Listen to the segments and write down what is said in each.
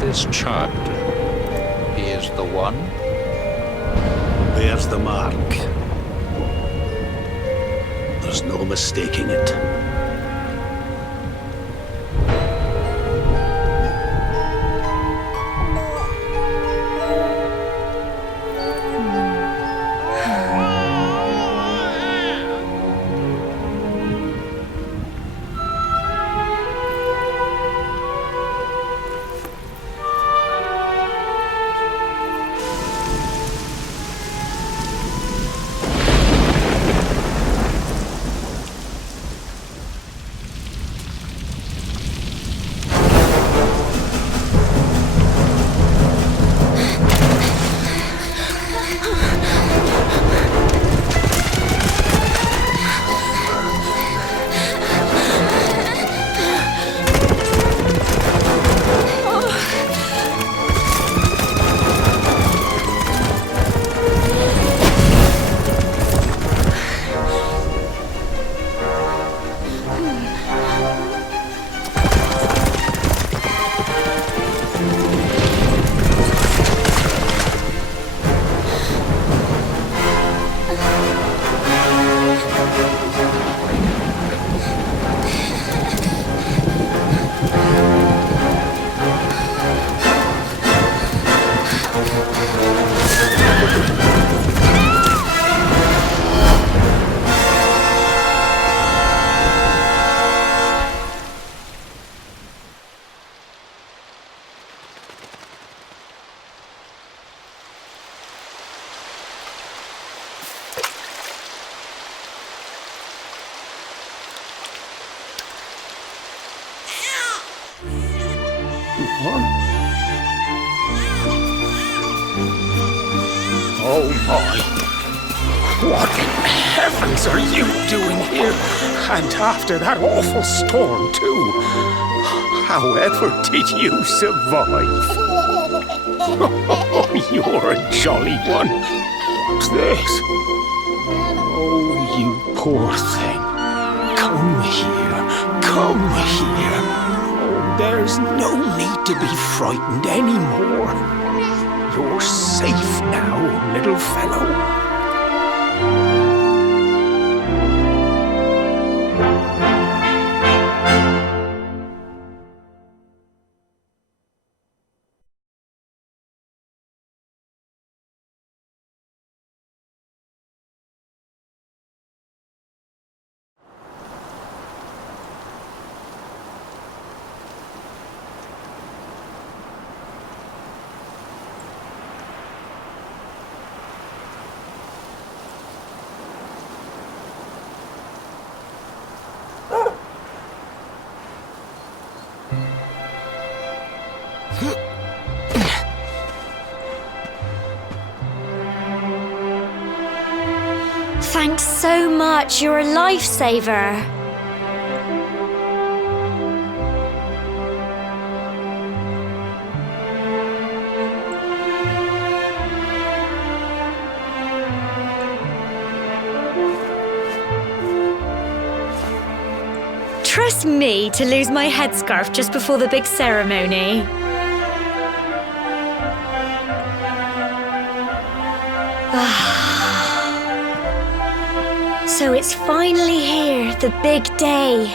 This child, he is the one? There's the mark. There's no mistaking it. Oh my! What in heavens are you doing here? And after that awful storm, too. However did you survive? Oh, you're a jolly one. What's this? Oh, you poor thing. Come here. Come here. Oh, there's no need to be frightened anymore. You're safe now, little fellow. Thanks so much, you're a lifesaver. Trust me to lose my headscarf just before the big ceremony. So it's finally here, the big day.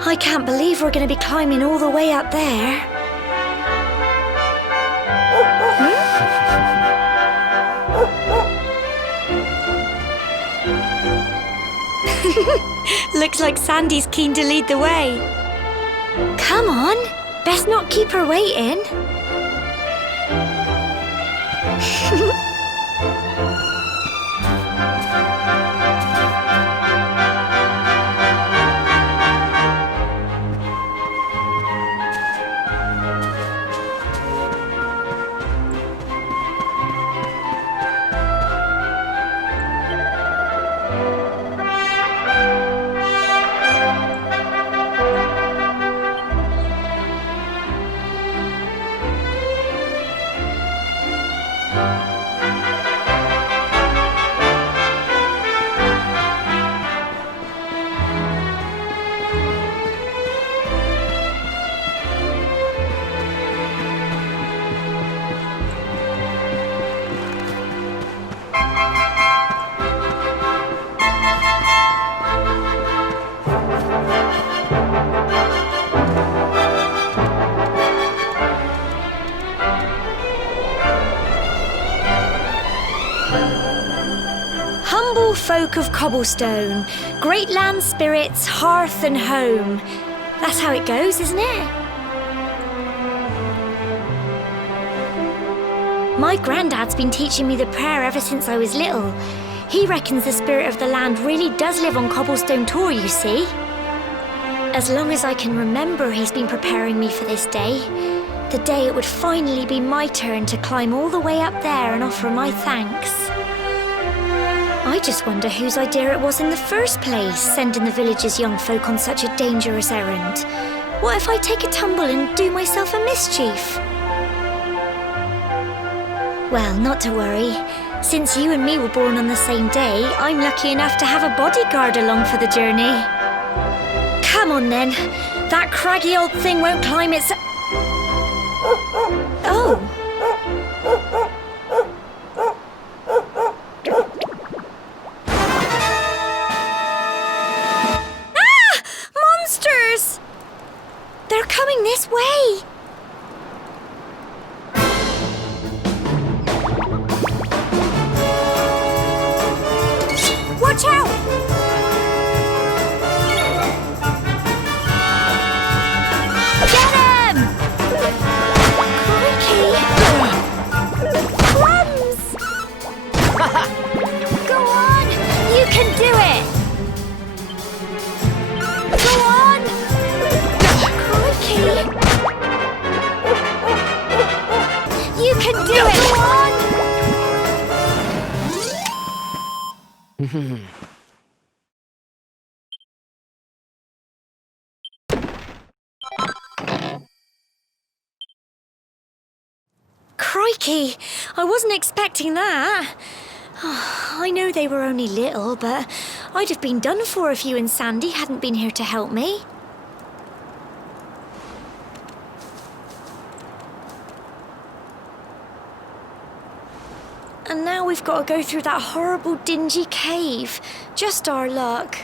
I can't believe we're going to be climbing all the way up there. Looks like Sandy's keen to lead the way. Come on, best not keep her waiting. Humble folk of cobblestone, great land spirits, hearth and home. That's how it goes, isn't it? My granddad's been teaching me the prayer ever since I was little. He reckons the spirit of the land really does live on Cobblestone Tor, you see. As long as I can remember, he's been preparing me for this day. The day it would finally be my turn to climb all the way up there and offer my thanks. I just wonder whose idea it was in the first place, sending the village's young folk on such a dangerous errand. What if I take a tumble and do myself a mischief? Well, not to worry. Since you and me were born on the same day, I'm lucky enough to have a bodyguard along for the journey. Come on then. That craggy old thing won't climb its... Oh. Ah! Monsters! They're coming this way. Watch out! Get him! Crikey! Crumbs! Go on! You can do it! Go on! Crikey! You can do it! Go on! Crikey! I wasn't expecting that. I know they were only little, but I'd have been done for if you and Sandy hadn't been here to help me. And now we've got to go through that horrible, dingy cave. Just our luck.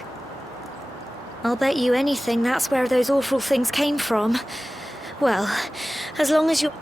I'll bet you anything that's where those awful things came from. Well, as long as you...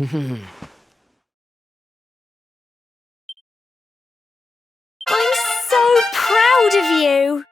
I'm so proud of you!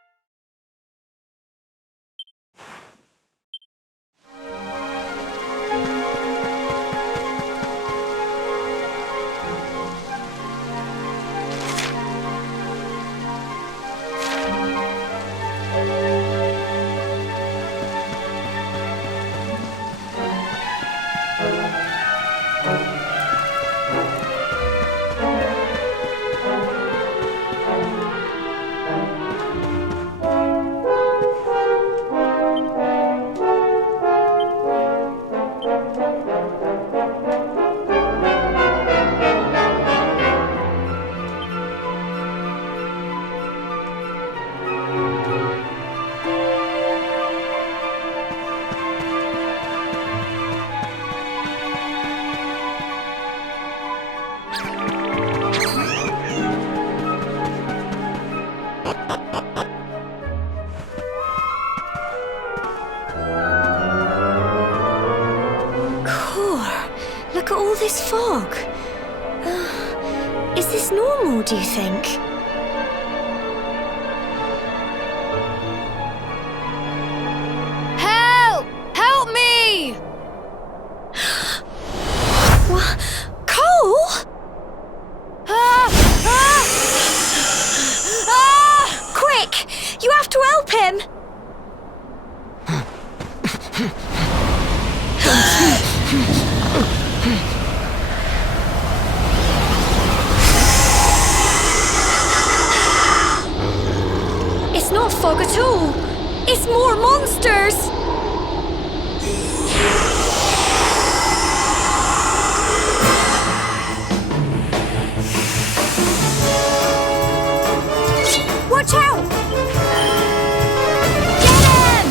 Look at all this fog. Is this normal, do you think? Help! Help me! What? Cole? Quick! You have to help him! It's not fog at all. It's more monsters. Watch out! Get him!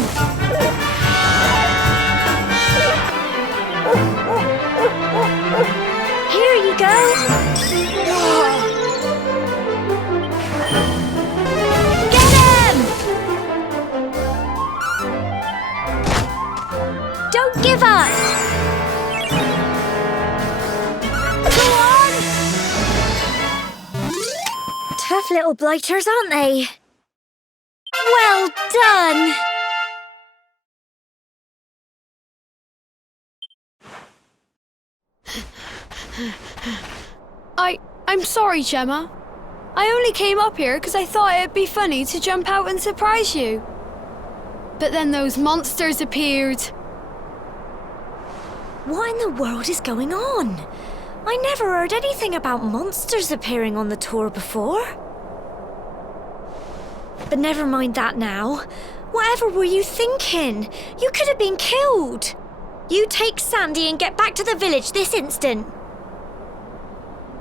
Here you go. Don't give up! Go on! Tough little blighters, aren't they? Well done! I'm sorry, Gemma. I only came up here because I thought it'd be funny to jump out and surprise you. But then those monsters appeared. What in the world is going on? I never heard anything about monsters appearing on the tour before. But never mind that now. Whatever were you thinking? You could have been killed. You take Sandy and get back to the village this instant.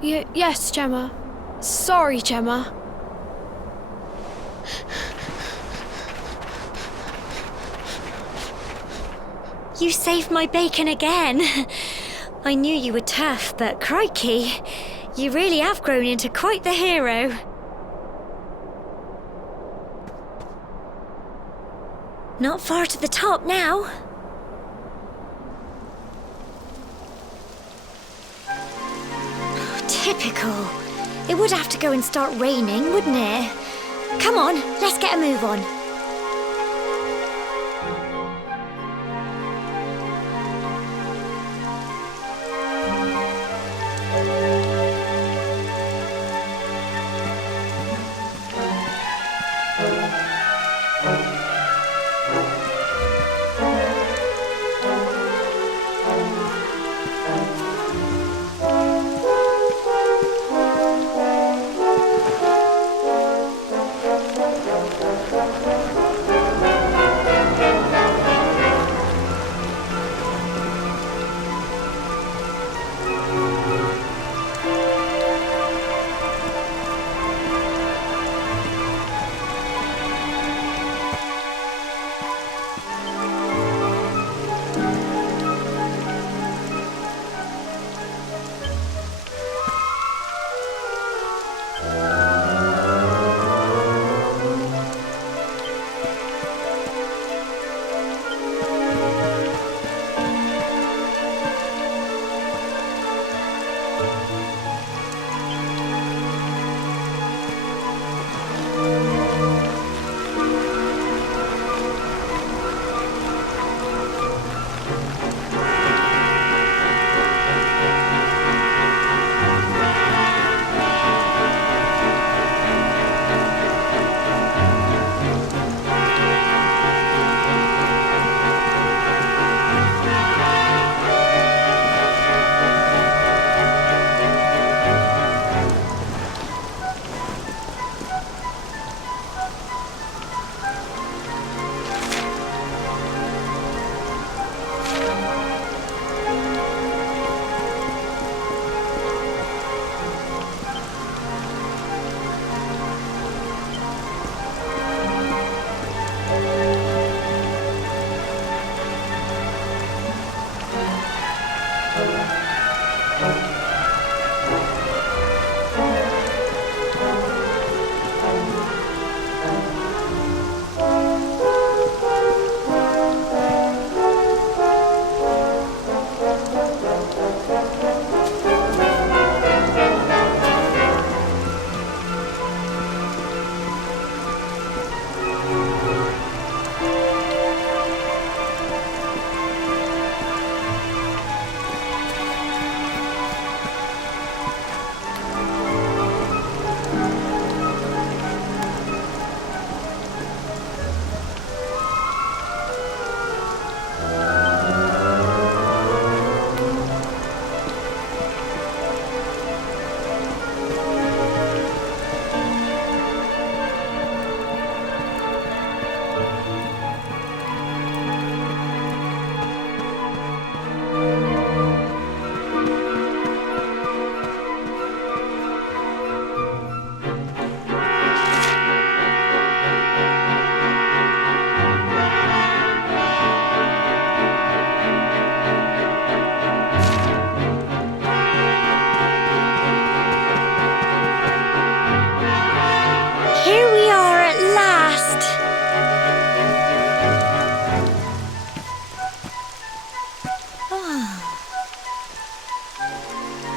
Yes, Gemma. Sorry, Gemma. You saved my bacon again. I knew you were tough, but crikey, you really have grown into quite the hero. Not far to the top now. Typical. It would have to go and start raining, wouldn't it? Come on, let's get a move on.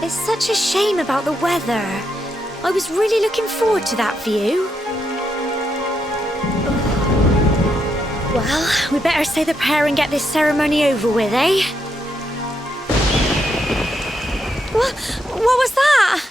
It's such a shame about the weather. I was really looking forward to that view. Well, we better say the prayer and get this ceremony over with, eh? What was that?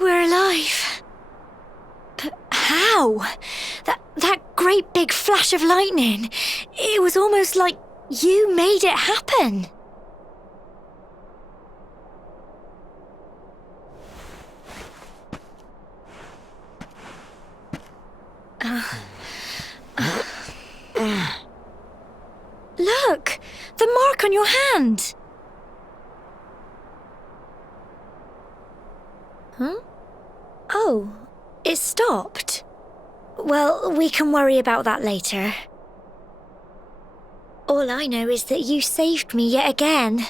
We're alive. But how? That great big flash of lightning. It was almost like you made it happen. Look! The mark on your hand! Huh? Oh, it stopped. Well, we can worry about that later. All I know is that you saved me yet again.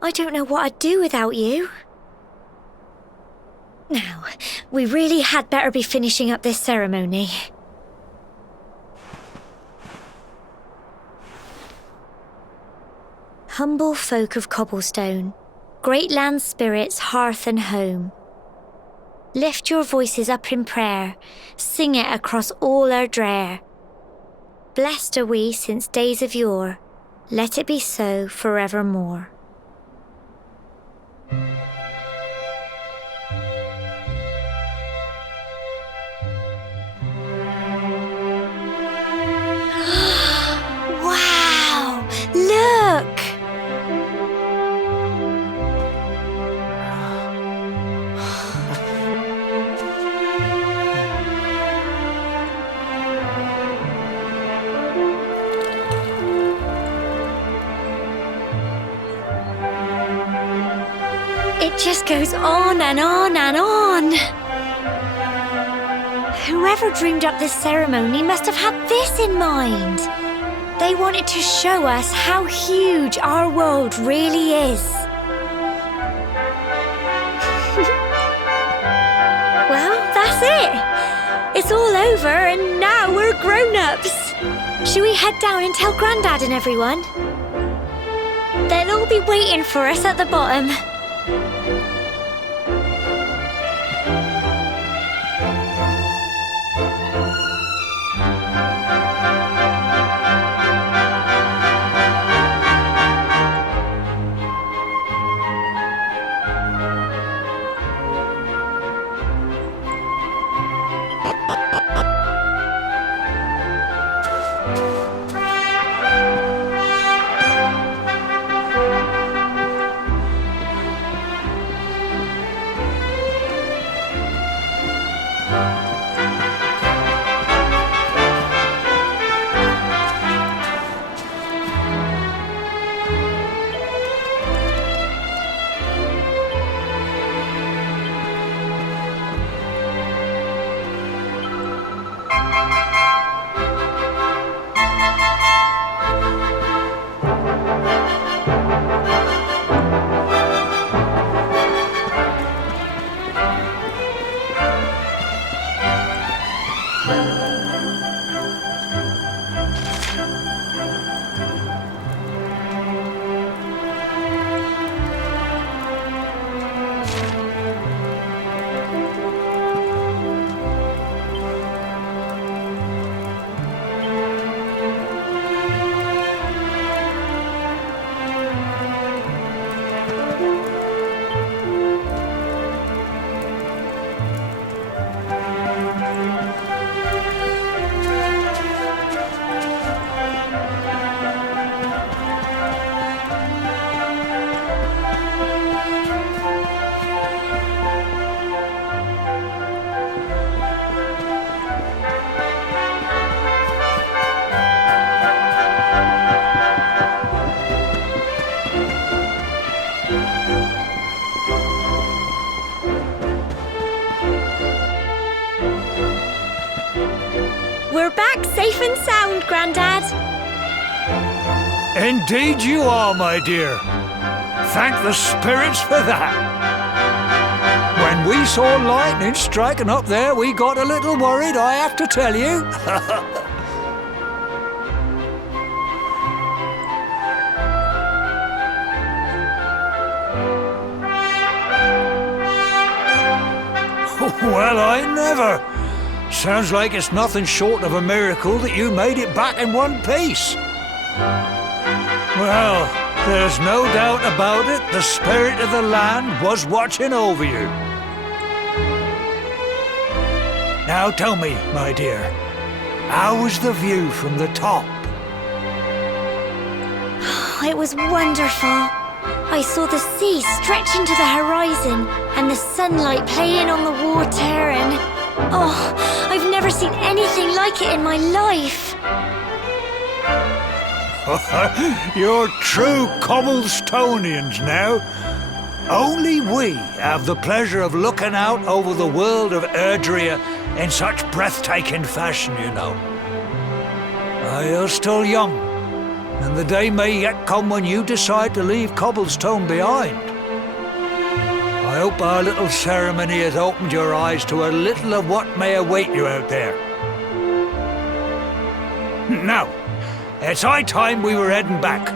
I don't know what I'd do without you. Now, we really had better be finishing up this ceremony. Humble folk of cobblestone, great land spirits, hearth and home. Lift your voices up in prayer, sing it across all our drear. Blessed are we since days of yore, let it be so forevermore. Wow! Look! It just goes on and on and on. Whoever dreamed up this ceremony must have had this in mind. They wanted to show us how huge our world really is. Well, that's it. It's all over and now we're grown-ups. Shall we head down and tell Grandad and everyone? They'll all be waiting for us at the bottom. Grandad. Indeed you are, my dear. Thank the spirits for that. When we saw lightning striking up there, we got a little worried, I have to tell you. Well, I never. Sounds like it's nothing short of a miracle that you made it back in one piece. Well, there's no doubt about it, the spirit of the land was watching over you. Now tell me, my dear, how was the view from the top? It was wonderful. I saw the sea stretch into the horizon and the sunlight playing on the water and... oh, I've never seen anything like it in my life. You're true Cobblestonians now. Only we have the pleasure of looking out over the world of Erdrea in such breathtaking fashion, you know. You're still young, and the day may yet come when you decide to leave Cobblestone behind. I hope our little ceremony has opened your eyes to a little of what may await you out there. Now, it's high time we were heading back.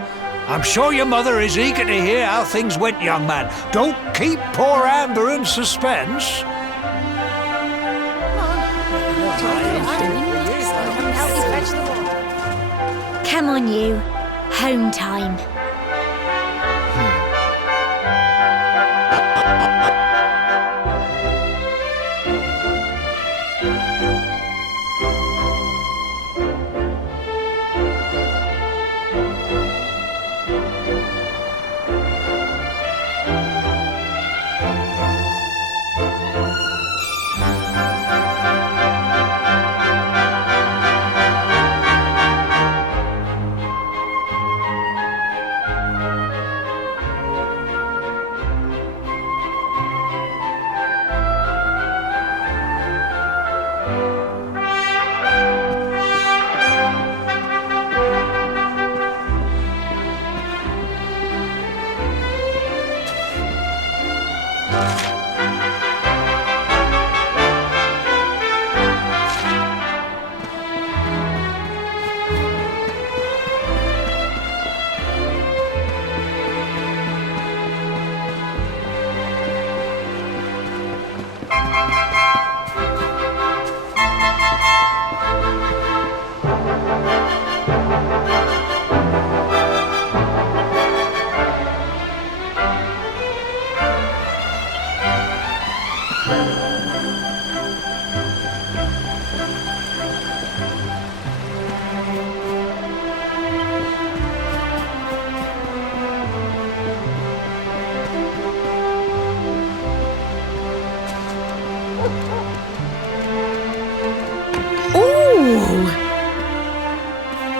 I'm sure your mother is eager to hear how things went, young man. Don't keep poor Amber in suspense. Come on, you. Home time.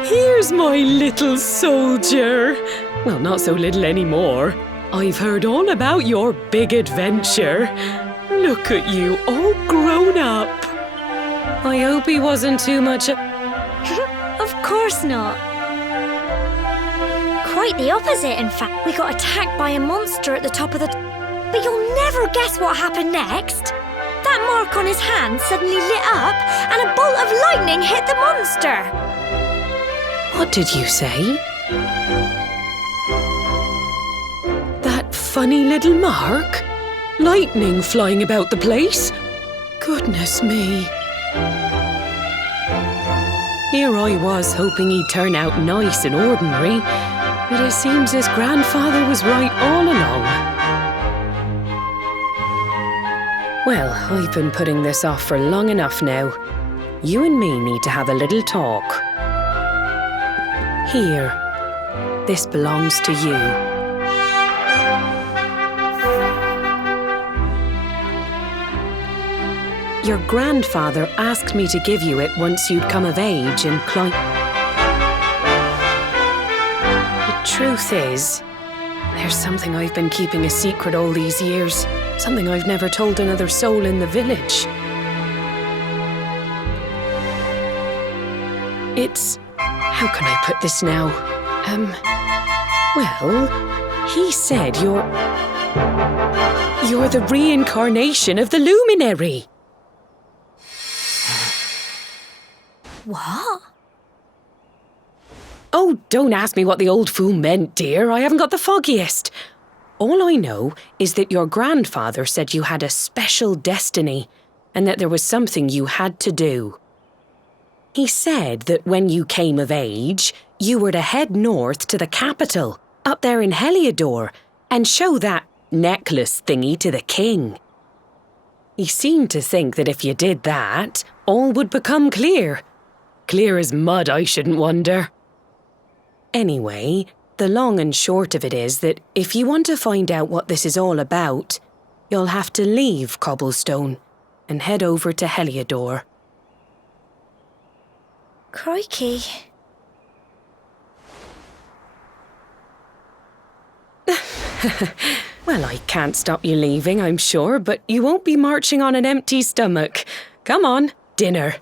Here's my little soldier. Well, not so little anymore. I've heard all about your big adventure. Look at you, all grown up. I hope he wasn't too much Of course not. Quite the opposite, in fact. We got attacked by a monster at the top of the... But you'll never guess what happened next. That mark on his hand suddenly lit up and a bolt of lightning hit the monster. What did you say? That funny little mark? Lightning flying about the place? Goodness me. Here I was hoping he'd turn out nice and ordinary, but it seems his grandfather was right all along. Well, I've been putting this off for long enough now. You and me need to have a little talk. Here, this belongs to you. Your grandfather asked me to give you it once you'd come of age and climb. The truth is, there's something I've been keeping a secret all these years. Something I've never told another soul in the village. It's How can I put this now? Well, he said you're the reincarnation of the Luminary. What? Oh, don't ask me what the old fool meant, dear. I haven't got the foggiest. All I know is that your grandfather said you had a special destiny and that there was something you had to do. He said that when you came of age, you were to head north to the capital, up there in Heliodor, and show that necklace thingy to the king. He seemed to think that if you did that, all would become clear. Clear as mud, I shouldn't wonder. Anyway, the long and short of it is that if you want to find out what this is all about, you'll have to leave Cobblestone and head over to Heliodor. Crikey. Well, I can't stop you leaving, I'm sure, but you won't be marching on an empty stomach. Come on, dinner.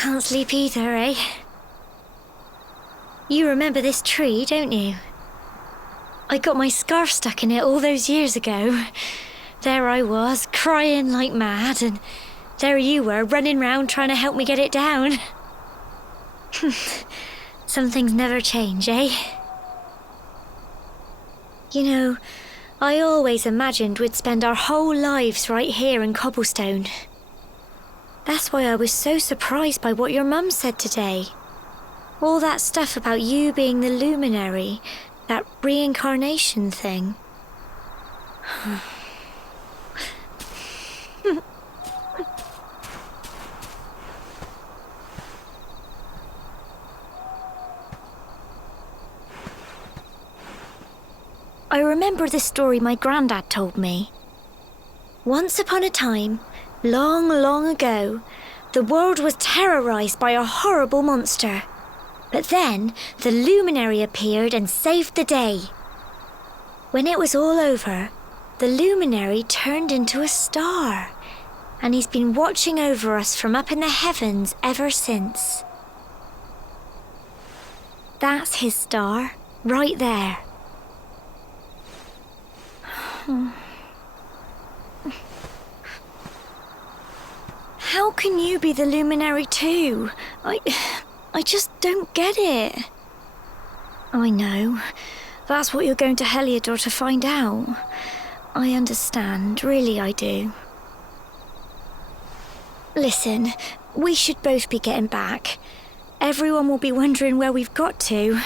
Can't sleep either, eh? You remember this tree, don't you? I got my scarf stuck in it all those years ago. There I was, crying like mad, and there you were, running round trying to help me get it down. Some things never change, eh? You know, I always imagined we'd spend our whole lives right here in Cobblestone. That's why I was so surprised by what your mum said today. All that stuff about you being the Luminary, that reincarnation thing. I remember the story my granddad told me. Once upon a time, long, long ago, the world was terrorized by a horrible monster. But then, the Luminary appeared and saved the day. When it was all over, the Luminary turned into a star, and he's been watching over us from up in the heavens ever since. That's his star, right there. How can you be the Luminary too? I just don't get it. I know. That's what you're going to Heliodor to find out. I understand, really I do. Listen, we should both be getting back. Everyone will be wondering where we've got to.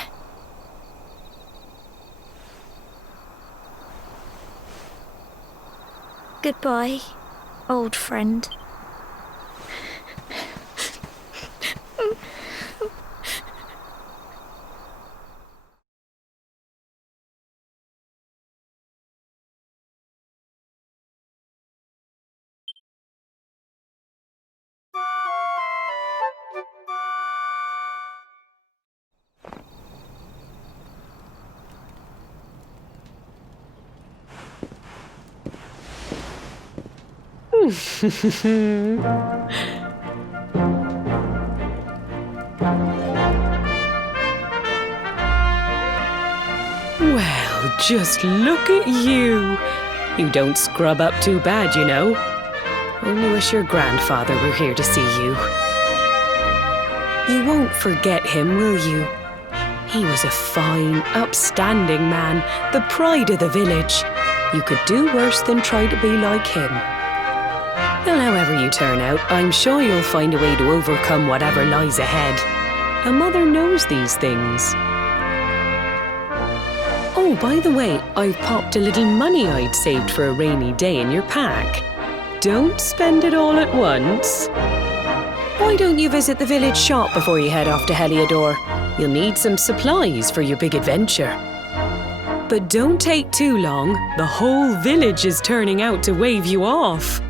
Goodbye, old friend. Well, just look at you. You don't scrub up too bad, you know. Only wish your grandfather were here to see you. You won't forget him, will you? He was a fine, upstanding man, the pride of the village. You could do worse than try to be like him. Well, however you turn out, I'm sure you'll find a way to overcome whatever lies ahead. A mother knows these things. Oh, by the way, I've popped a little money I'd saved for a rainy day in your pack. Don't spend it all at once. Why don't you visit the village shop before you head off to Heliodor? You'll need some supplies for your big adventure. But don't take too long. The whole village is turning out to wave you off.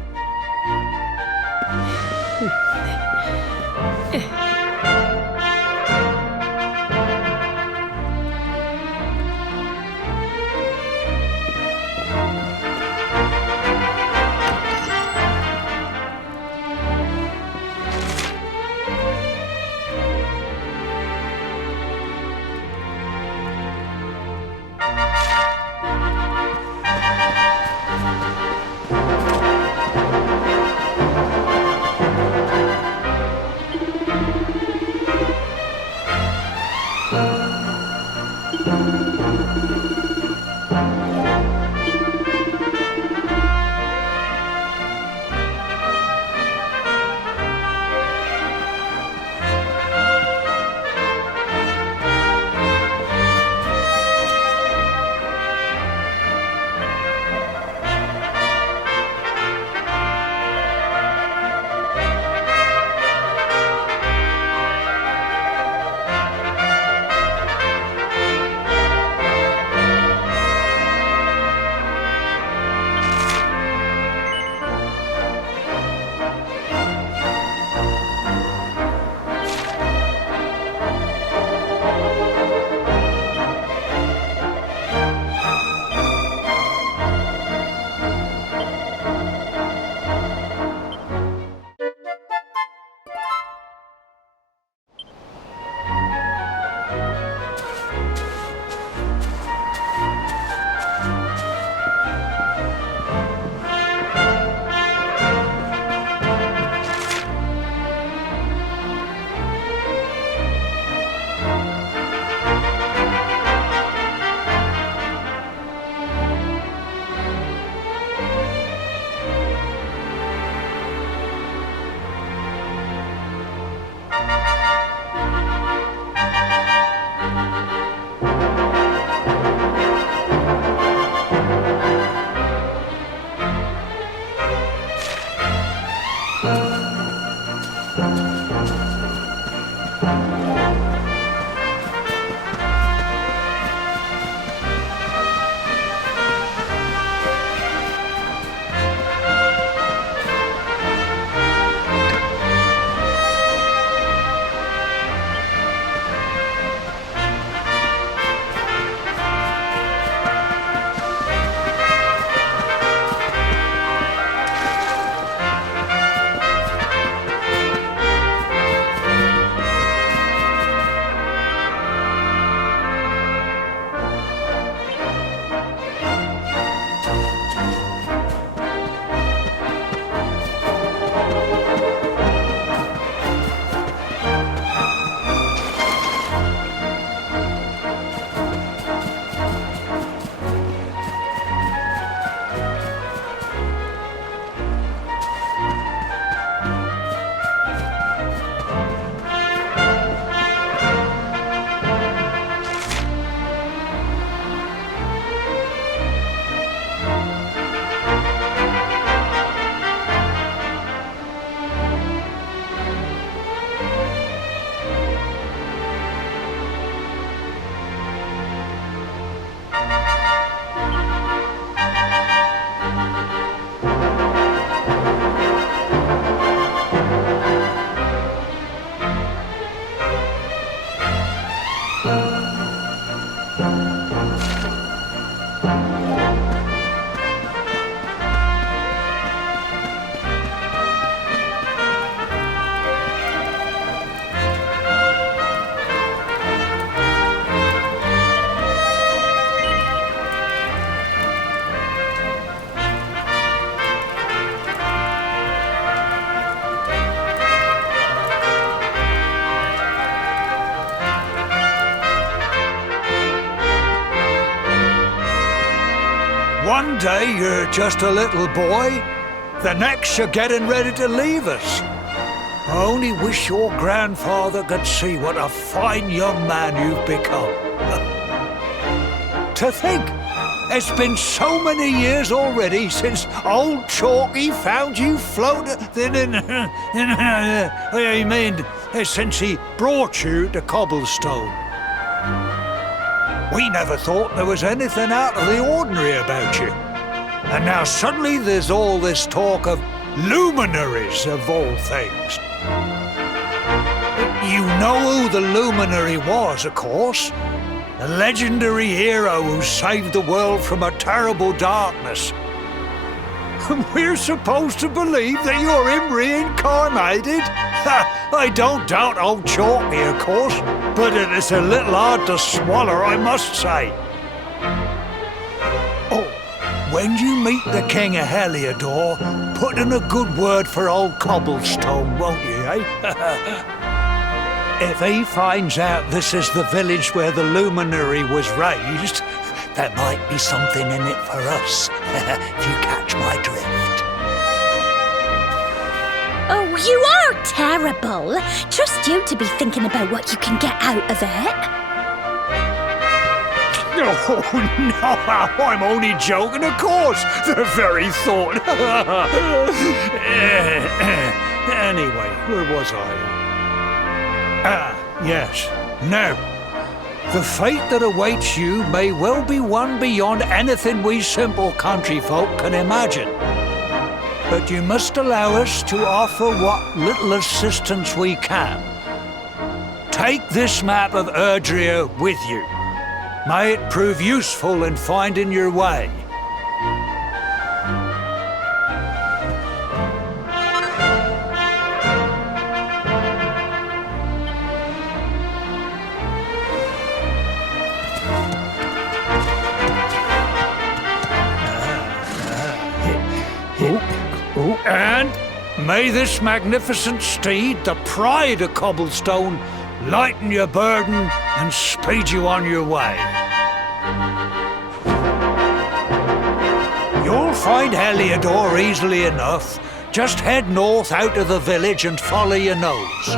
One day you're just a little boy, the next you're getting ready to leave us. I only wish your grandfather could see what a fine young man you've become. To think, it's been so many years already since old Chalky found you floating since he brought you to Cobblestone. We never thought there was anything out of the ordinary about you. And now suddenly there's all this talk of luminaries of all things. You know who the Luminary was, of course. A legendary hero who saved the world from a terrible darkness. And we're supposed to believe that you're him reincarnated? I don't doubt old Chalky, of course, but it is a little hard to swallow, I must say. Oh, when you meet the King of Heliodor, put in a good word for old Cobblestone, won't you, eh? If he finds out this is the village where the Luminary was raised, there might be something in it for us, if you catch my drift. Oh, you are terrible. Trust you to be thinking about what you can get out of it. Oh, no, I'm only joking, of course. The very thought. Anyway, where was I? Yes. Now, the fate that awaits you may well be one beyond anything we simple country folk can imagine. But you must allow us to offer what little assistance we can. Take this map of Erdrea with you. May it prove useful in finding your way. And may this magnificent steed, the pride of Cobblestone, lighten your burden and speed you on your way. You'll find Heliodor easily enough. Just head north out of the village and follow your nose.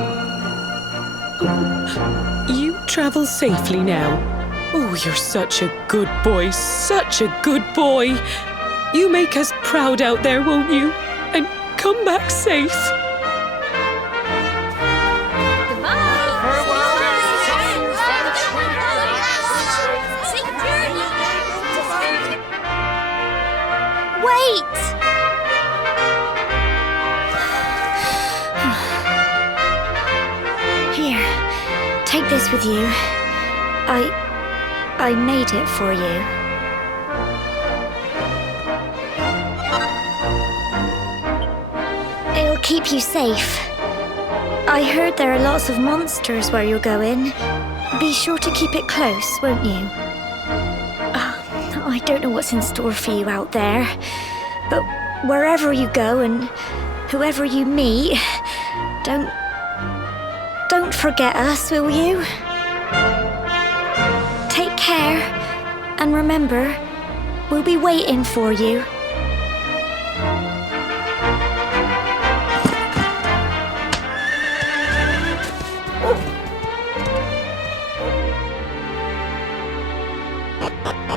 You travel safely now. Oh, you're such a good boy, such a good boy. You make us proud out there, won't you? And come back safe. Wait! Here, take this with you. I made it for you. It'll keep you safe. I heard there are lots of monsters where you're going. Be sure to keep it close, won't you? I don't know what's in store for you out there, but wherever you go and whoever you meet, don't forget us, will you? Take care, and remember, we'll be waiting for you.